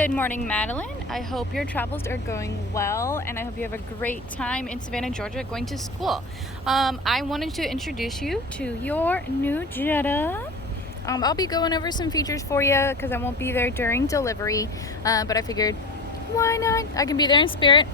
Good morning, Madeline. I hope your travels are going well, and I hope you have a great time in Savannah, Georgia, going to school. I wanted to introduce you to your new Jetta. I'll be going over some features for you because I won't be there during delivery, but I figured, why not? I can be there in spirit.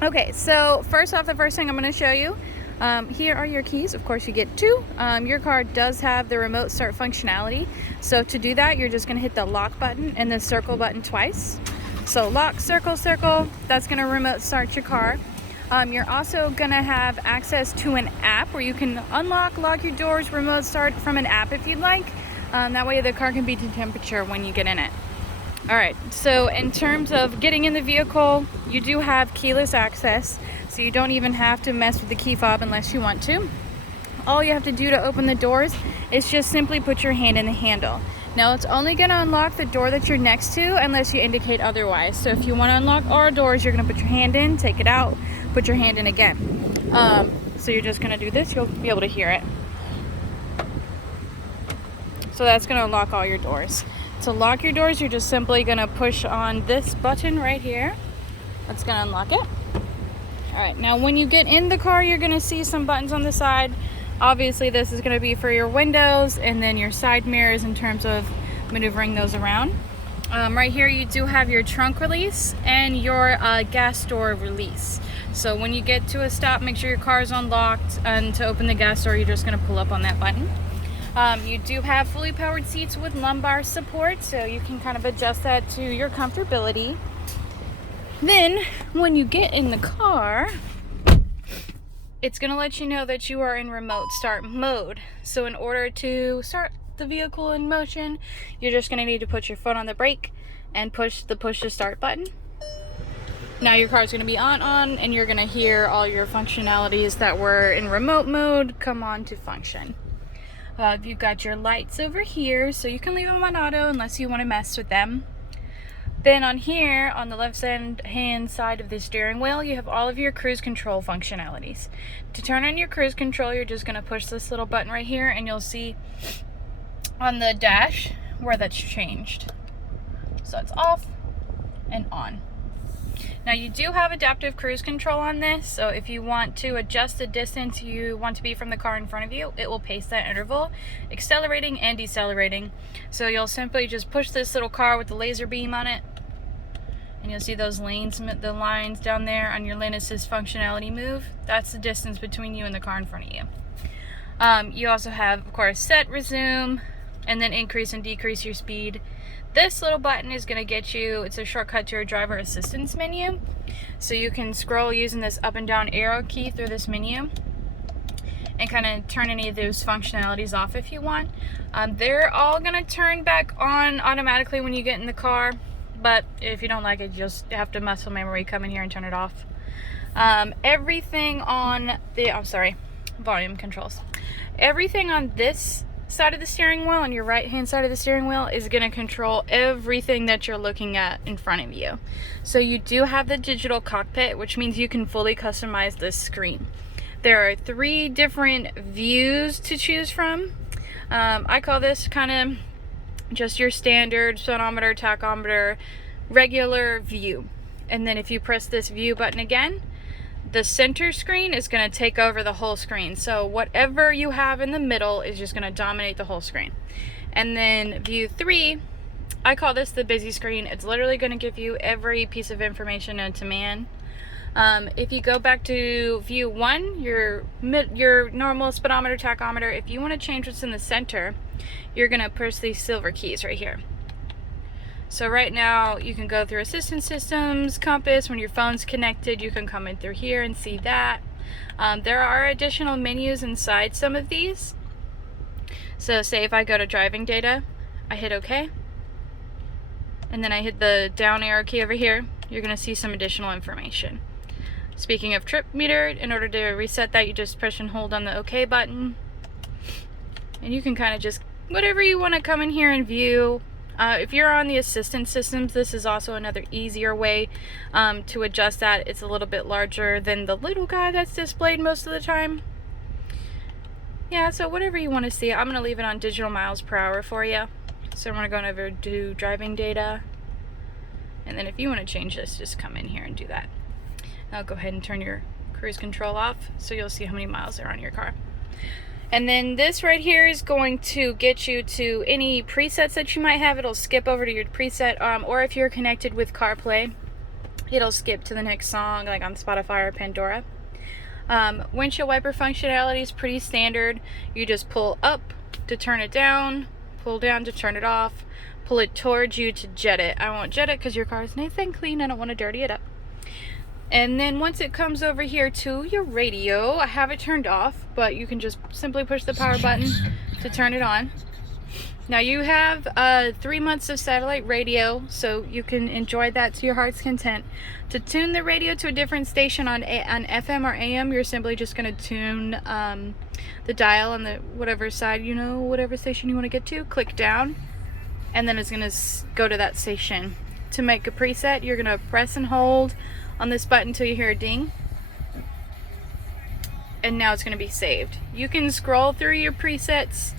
Okay, so first off, the first thing I'm going to show you, here are your keys. Of course, you get two. Your car does have the remote start functionality. So to do that, you're just going to hit the lock button and the circle button twice. So lock, circle, circle. That's going to remote start your car. You're also going to have access to an app where you can unlock, lock your doors, remote start from an app if you'd like. That way the car can beat the temperature when you get in it. Alright, so in terms of getting in the vehicle, you do have keyless access, so you don't even have to mess with the key fob unless you want to. All you have to do to open the doors is just simply put your hand in the handle. Now it's only going to unlock the door that you're next to unless you indicate otherwise. So if you want to unlock all doors, you're going to put your hand in, take it out, put your hand in again. So you're just going to do this, you'll be able to hear it. So that's going to unlock all your doors. To lock your doors, you're just simply going to push on this button right here. That's going to unlock it. Alright, now when you get in the car, you're going to see some buttons on the side. Obviously, this is going to be for your windows and then your side mirrors in terms of maneuvering those around. Right here, you do have your trunk release and your gas door release. So when you get to a stop, make sure your car is unlocked, and to open the gas door, you're just going to pull up on that button. You do have fully powered seats with lumbar support, so you can kind of adjust that to your comfortability. Then, when you get in the car, it's going to let you know that you are in remote start mode. So in order to start the vehicle in motion, you're just going to need to put your foot on the brake and push the push to start button. Now your car is going to be on, and you're going to hear all your functionalities that were in remote mode come on to function. You've got your lights over here, so you can leave them on auto unless you want to mess with them. Then on here, on the left hand side of the steering wheel, you have all of your cruise control functionalities. To turn on your cruise control, you're just going to push this little button right here, and you'll see on the dash where that's changed. So it's off and on. Now you do have adaptive cruise control on this, so if you want to adjust the distance you want to be from the car in front of you, it will pace that interval, accelerating and decelerating. So you'll simply just push this little car with the laser beam on it, and you'll see those lanes, the lines down there on your lane assist functionality move. That's the distance between you and the car in front of you. You also have, of course, set, resume, and then increase and decrease your speed. This little button is going to get you, it's a shortcut to your driver assistance menu. So you can scroll using this up and down arrow key through this menu and kind of turn any of those functionalities off if you want. They're all going to turn back on automatically when you get in the car, but if you don't like it, you just have to muscle memory, come in here and turn it off. Everything on the, volume controls. Everything on this side of the steering wheel, on your right hand side of the steering wheel, is going to control everything that you're looking at in front of you. So you do have the digital cockpit, which means you can fully customize this screen. There are 3 different views to choose from. I call this kind of just your standard speedometer, tachometer, regular view. And then if you press this view button again, the center screen is going to take over the whole screen. So whatever you have in the middle is just going to dominate the whole screen. And then view 3, I call this the busy screen. It's literally going to give you every piece of information known to man. If you go back to view 1, your normal speedometer, tachometer, if you want to change what's in the center, you're going to push these silver keys right here. So right now, you can go through assistance systems, compass. When your phone's connected, you can come in through here and see that. There are additional menus inside some of these. So say if I go to driving data, I hit OK. And then I hit the down arrow key over here, you're going to see some additional information. Speaking of trip meter, in order to reset that, you just push and hold on the OK button. And you can kind of just, whatever you want to come in here and view. If you're on the assistance systems, this is also another easier way to adjust that. It's a little bit larger than the little guy that's displayed most of the time. Yeah, so whatever you want to see. I'm going to leave it on digital miles per hour for you. So I'm going to go over to driving data. And then if you want to change this, just come in here and do that. I'll go ahead and turn your cruise control off so you'll see how many miles are on your car. And then this right here is going to get you to any presets that you might have. It'll skip over to your preset, or if you're connected with CarPlay, it'll skip to the next song, like on Spotify or Pandora. Windshield wiper functionality is pretty standard. You just pull up to turn it down, pull down to turn it off, pull it towards you to jet it. I won't jet it because your car is nice and clean. I don't want to dirty it up. And then once it comes over here to your radio, I have it turned off, but you can just simply push the power button to turn it on. Now you have 3 months of satellite radio, so you can enjoy that to your heart's content. To tune the radio to a different station on FM or AM, you're simply just going to tune the dial on the whatever side, you know, whatever station you want to get to. Click down, and then it's going to go to that station. To make a preset, you're going to press and hold on this button until you hear a ding, and now it's going to be saved. You can scroll through your presets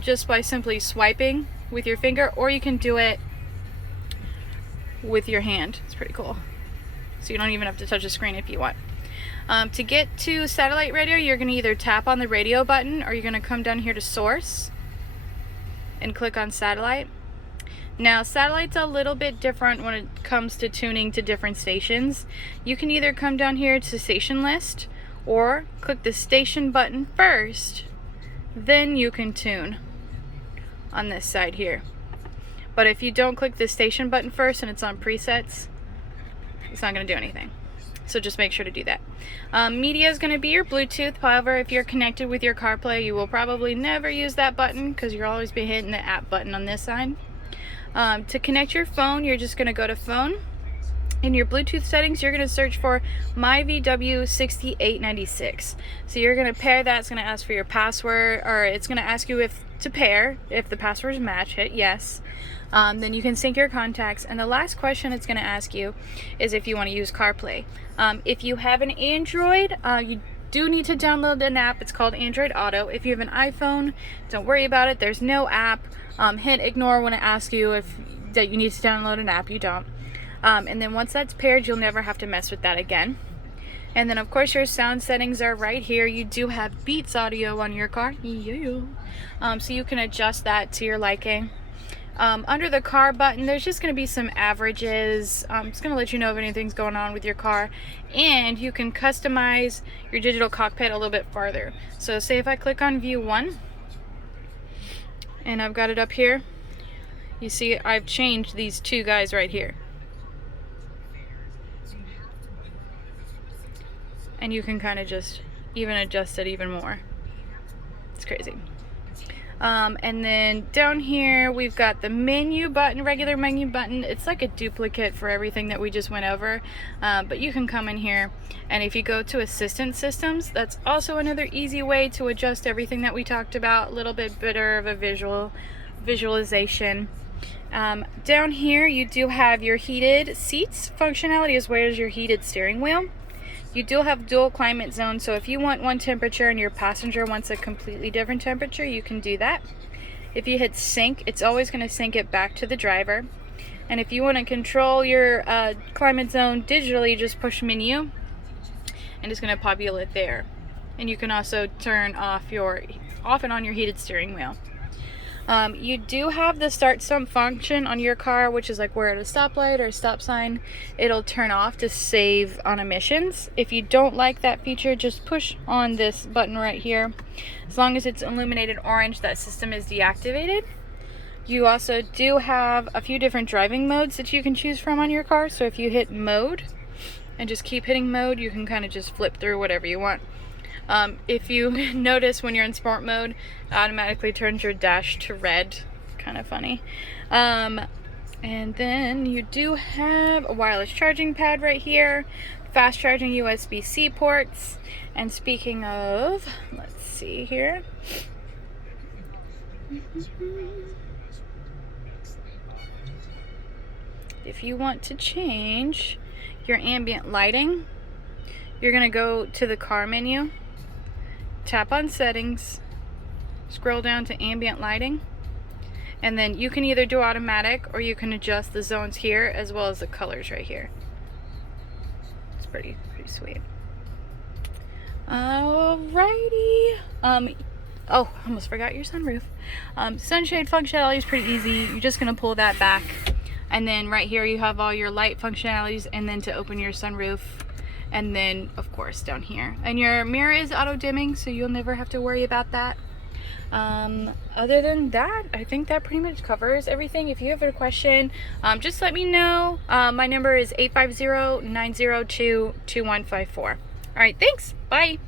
just by simply swiping with your finger, or you can do it with your hand. It's pretty cool. So you don't even have to touch the screen if you want. To get to satellite radio, you're going to either tap on the radio button, or you're going to come down here to source and click on satellite. Now, satellite's a little bit different when it comes to tuning to different stations. You can either come down here to station list, or click the station button first, then you can tune on this side here. But if you don't click the station button first and it's on presets, it's not going to do anything. So just make sure to do that. Media is going to be your Bluetooth. However, if you're connected with your CarPlay, you will probably never use that button because you'll always be hitting the app button on this side. To connect your phone, you're just going to go to phone. In your Bluetooth settings, you're going to search for MyVW6896. So you're going to pair that. It's going to ask for your password, or it's going to ask you if to pair. If the passwords match, hit yes. Then you can sync your contacts. And the last question it's going to ask you is if you want to use CarPlay. If you have an Android, you do need to download an app. It's called Android Auto. If you have an iPhone, don't worry about it. There's no app. Hit ignore when it asks you that you need to download an app. You don't. And then once that's paired, you'll never have to mess with that again. And then of course your sound settings are right here. You do have Beats audio on your car. Yeah. So you can adjust that to your liking. Under the car button, there's just going to be some averages. It's going to let you know if anything's going on with your car. And you can customize your digital cockpit a little bit farther. So say if I click on view 1, and I've got it up here, you see I've changed these two guys right here. And you can kind of just even adjust it even more. It's crazy. And then down here we've got the menu button, regular menu button. It's like a duplicate for everything that we just went over, but you can come in here, and if you go to assistant systems, that's also another easy way to adjust everything that we talked about. A little bit better of a visualization. Down here you do have your heated seats functionality as well as your heated steering wheel. You do have dual climate zones, so if you want one temperature and your passenger wants a completely different temperature, you can do that. If you hit sync, it's always going to sync it back to the driver. And if you want to control your climate zone digitally, just push menu, and it's going to populate there. And you can also turn off and on your heated steering wheel. You do have the start stop function on your car, which is like we're at a stoplight or a stop sign. It'll turn off to save on emissions. If you don't like that feature, just push on this button right here. As long as it's illuminated orange, that system is deactivated. You also do have a few different driving modes that you can choose from on your car. So if you hit mode and just keep hitting mode, you can kind of just flip through whatever you want. If you notice when you're in sport mode, it automatically turns your dash to red. Kind of funny. And then you do have a wireless charging pad right here, fast charging USB-C ports. And speaking of, let's see here. If you want to change your ambient lighting, you're going to go to the car menu, tap on settings, scroll down to ambient lighting, And then you can either do automatic or you can adjust the zones here as well as the colors right here. It's pretty sweet. Alrighty. Oh, almost forgot your sunroof. Sunshade functionality is pretty easy. You're just gonna pull that back, and then right here you have all your light functionalities, and then to open your sunroof, and then of course down here. And your mirror is auto dimming, so you'll never have to worry about that. Other than that, I think that pretty much covers everything. If you have a question, just let me know. My number is 850-902-2154. All right, thanks. Bye.